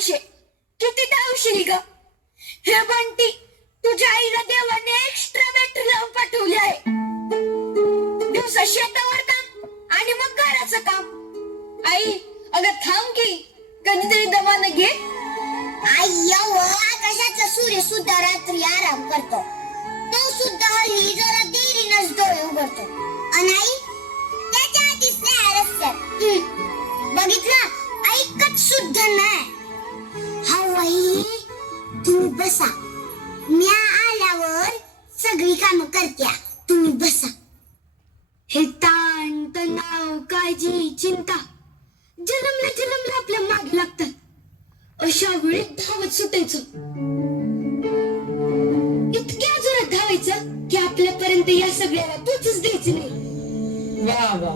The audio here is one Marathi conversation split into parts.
पैसे किती धावशील ग? हे बंटी, तुझ्या आईला देवाने एक्स्ट्रा बॅटरी लावून पाठवली आहे. दिवसा शेतावर काम आणि मग घराचं काम. आई अगं थांब की, कधीतरी दमानं घे. अय्यो आकाशातला सूर्य सुद्धा रात्री आराम करतो. तो सुद्धा हल्ली जरा देरीनच डोळे उघडतो. आणि आई त्याच्या आधी स्नेहा रस्त्यात बघितलं ऐकत सुद्धा नाही. हा वही तुम्ही बसा, मी आल्यावर सगळी कामं करत्या, तुम्ही बसा. हे ताण तणाव काळजी चिंता जन्मल्या आपल्या मागे लागतात. अशा वेळी धावत सुटायचं, इतक्या जोरात धावायचं की आपल्यापर्यंत या सगळ्याला पोचच द्यायची नाही. वा वा,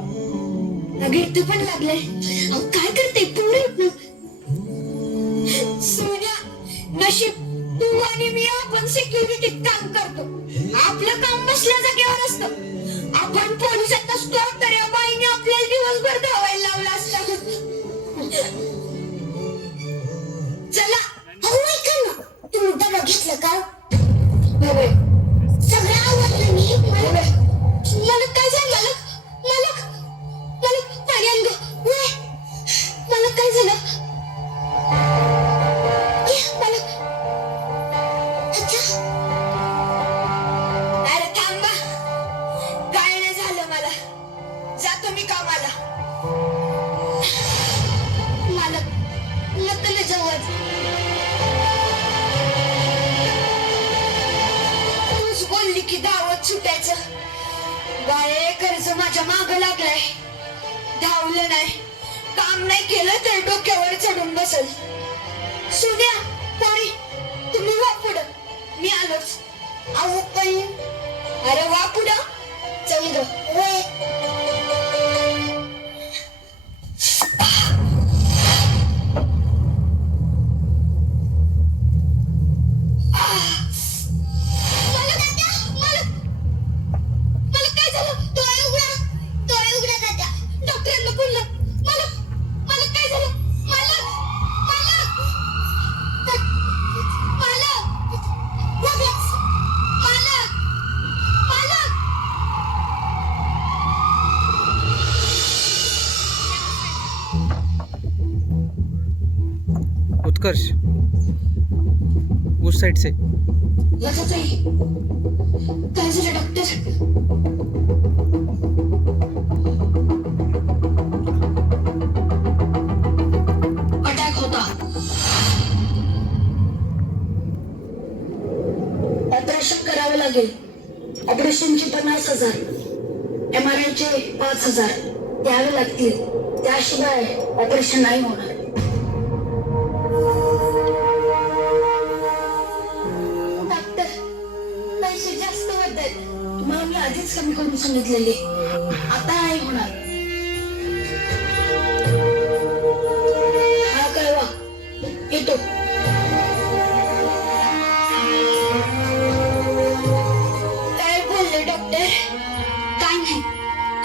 अगं इथं पण लागलंय. अहो काय करते पुढे सोन्या, नशीब तू आणि मी आपण सिक्युरिटीत काम करतो. आपलं काम बसल्या जागेवर असतं. आपण पोलिसात असतो तर या बाईने आपल्याला दिवसभर धावायला लावला असता. चला. अहो ऐका ना, तुम्ही डबा घेतलं का? होय. सगळं आवडलं मी. मालक काय झालं? मालक मालक पाणी आण गं. होय, मालक काय झालं? मालक अच्छा. अरे थांबा, काय नाही झालं मला. जातो मी कामाला. मालक नकल जवळ तूच बोलली की धावत सुटायचं. बाळे कर्ज माझ्या माग लागलाय. धावलं नाही, काम नाही केलं तर डोक्यावर चढून बसल. सोन्या पोरी तुम्ही वा पुढं, मी आलोच. अहो पण अरे वा पुढं, चल ग. होय. मालक मालक मालक काय झालं? डोळे उघडा दादा. डॉक्टरांना बोललं. मालक मालक काय झालं? मालक मालक मालक बघच. मालक मालक उत्कर्ष उस साइड से. लताताई, काय झालं डॉक्टर? अटॅक होता. ऑपरेशन करावं लागेल. ऑपरेशनचे 50,000, MRI चे 5,000 द्यावे लागतील. त्याशिवाय ऑपरेशन नाही होणार. डॉक्टर, पैसे जास्त वाटतात. तुम्हाला मी आधीच कमी करून सांगितलेले. आता नाही होणार. हा कळवा येतो. काय बोलले डॉक्टर? काय नाही,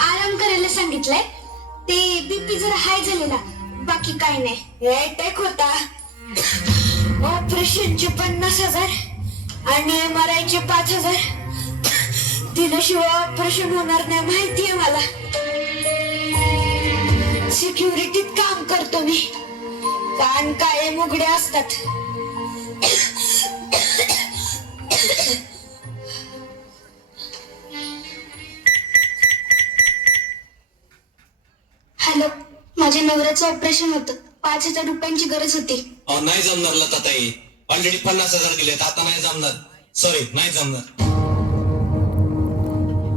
आराम करायला सांगितलंय. ते बीपी जरा हाय झालेला, बाकी काय नाही. अटॅक होता. ऑपरेशनचे 50,000 आणि MRI चे 5,000 दिल्याशिवाय ऑपरेशन होणार नाही माहितीये मला. सिक्युरिटीत काम करतो मी. कान कायम उघडे असतात. हॅलो, माझ्या नवऱ्याचं ऑपरेशन होतं. 5,000 रुपयांची गरज होती. नाही जमणार लताताई, ऑलरेडी 50,000 दिलेत. आता नाही जमणार. सॉरी, नाही जमणार.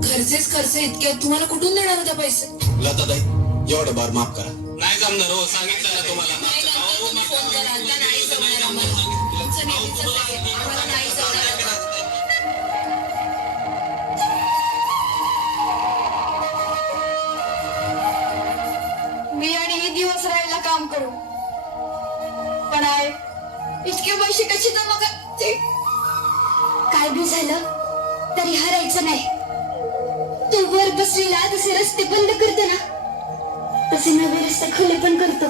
खर्चेच खर्च इतके, तुम्हाला कुठून देणार होते पैसे? लताताई एवढं बार माफ करा. नाही जमणार हो, सांगितलं ना तुम्हाला. मी आणि हे दिवस राहायला काम करू, पण आहे इतके पैसे कसे जमा करते? काय बी झालं तरी हरायचं नाही. तू वर बसलेला जसे रस्ते बंद करते ना, तसे नवे रस्ते खुले पण करतो.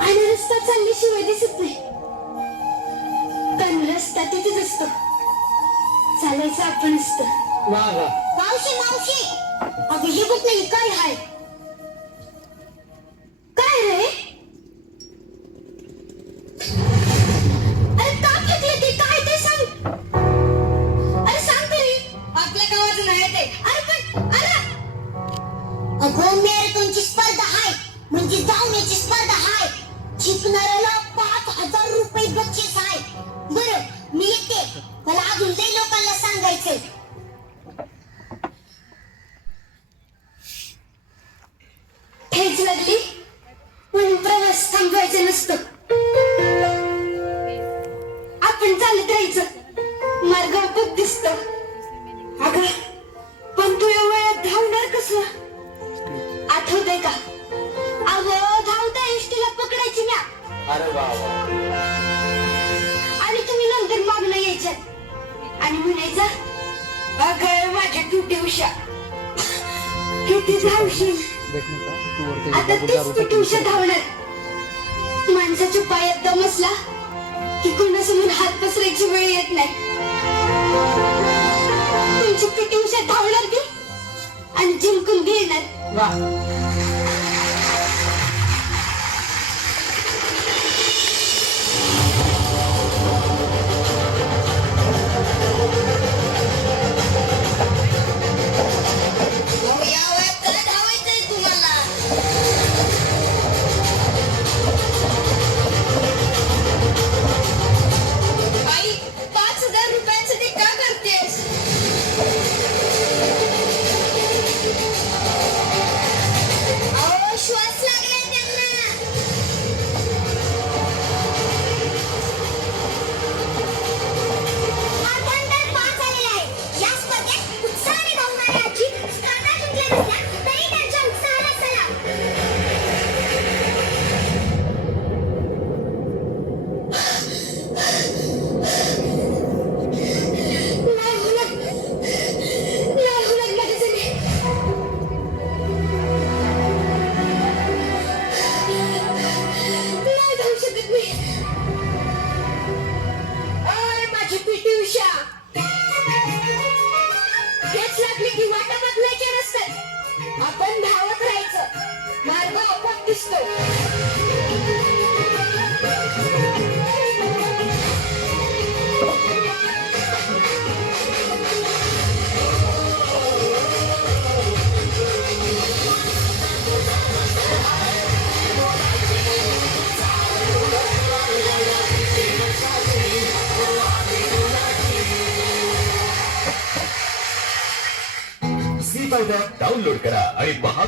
आणि रस्ता चालल्याशिवाय दिसत नाही, पण रस्ता तिथेच असतो, चालायचं आपण असतं. मावशी मावशी अगं हे बघ नाही काय हाय. काय रे? अरे का फेकले ते? काय ते सांग. अरे सांग तरी. आपल्या गावाचं नाही ते. अरे पण अरे अगं मॅरेथॉनची स्पर्धा हाय, म्हणजे धावण्याची स्पर्धा हाय. जिंकणाऱ्याला 5,000 रुपये बक्षीस आहे. बरं मी येते, मला अजून लई लोकांना सांगायचंय. ठेच लागली म्हणून प्रवास थांबवायचा नसतो, आपण चालत राहायचं, मार्ग आपोआप दिसतो. अगं पण तू या वेळात धावणार कसं? आठवतंय का? अगं धावता एसटीला पकडायची ना, आणि तुम्ही नंतर मागणं यायच्यात आणि म्हणायचं, अगं माझ्या किती उषा, किती धावशील. आता तीच पिटी उषा धावणार. माणसाच्या पायात दम असला की कोणासमोर हात पसरायची वेळ येत नाही. तुमची पिटी उषा धावणार ती आणि जिंकून घेणार. आई 5,000 रुपयांचं ते का करतेस? अहो श्वास लागलाय त्यांना. हा धंदा पास झालेला आहे. या स्पर्धेत उत्साहाने धावणाऱ्या आजी स्पर्धा जिंकल्या नसल्या तरी त्यांच्या उत्साहाला सलाम. नाही होणार, नाही होणार माझ्यासाठी. नाही धावू शकत मी. अरे माझी पिटी उषा, हेच लागली की वाटा बदलायच्या नसतात, आपण धावत राहायचं, मार्ग आपोआप दिसतो. झी फाइव्ह ॲप डाउनलोड करा आणि पहा